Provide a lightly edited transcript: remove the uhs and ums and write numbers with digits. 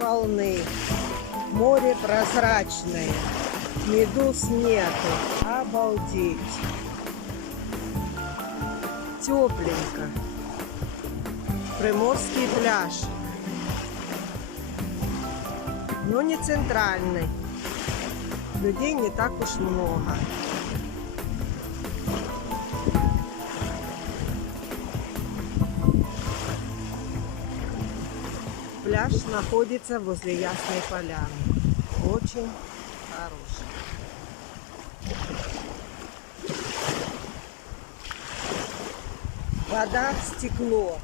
полны. Море прозрачное. Медуз нету. Обалдеть. Тепленько. Приморский пляж. Но не центральный. Людей не так уж много. Пляж находится возле Ясной Поляны. Очень хороший. Вода стекло.